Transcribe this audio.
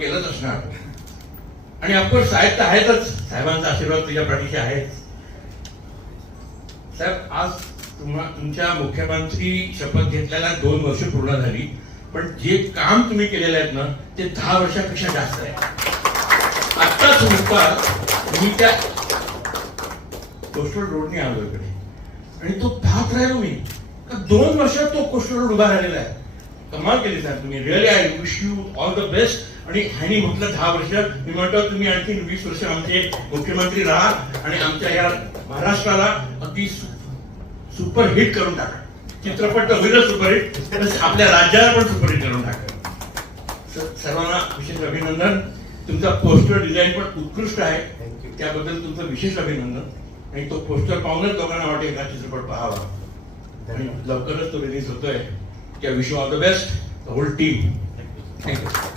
केलंच असणार. आणि ऑफकोर्स साहेब तर आहेतच, साहेबांचा आशीर्वाद तुझ्या पाठीशी आहेच. साहेब, आज तुमच्या मुख्यमंत्री शपथ घेतल्याला 2 वर्ष पूर्ण झाली, पण जे काम तुम्ही केलेले आहेत ना ते 10 वर्षापेक्षा जास्त आहे. आत्ताच नुकताच मी त्या कोस्टल रोडने आलो इकडे आणि तो पाहत राहिलो मी का 2 वर्षात तो कोस्टल रोड उभा राहिलेला आहे. कमाल केली साहेब तुम्ही. Really I wish you all the best. आणि ह्यानी म्हटलं 10 वर्ष, मी म्हणतो तुम्ही आणखी 20 वर्ष आमचे मुख्यमंत्री राहा आणि आमच्या या महाराष्ट्राला अगदी सुपरहिट करून टाका. चित्रपट तर होईलच सुपरहिट, आपल्या राज्याला पण सुपरहिट करून टाका. सर्वांना विशेष अभिनंदन. तुमचा पोस्टर डिझाईन पण उत्कृष्ट आहे, त्याबद्दल तुमचं विशेष अभिनंदन. आणि तो पोस्टर पाहूनच लोकांना वाटेल हा चित्रपट पाहावा. आणि लवकरच तो रिलीज होतोय. Wish you all the best, the whole team. Thank you.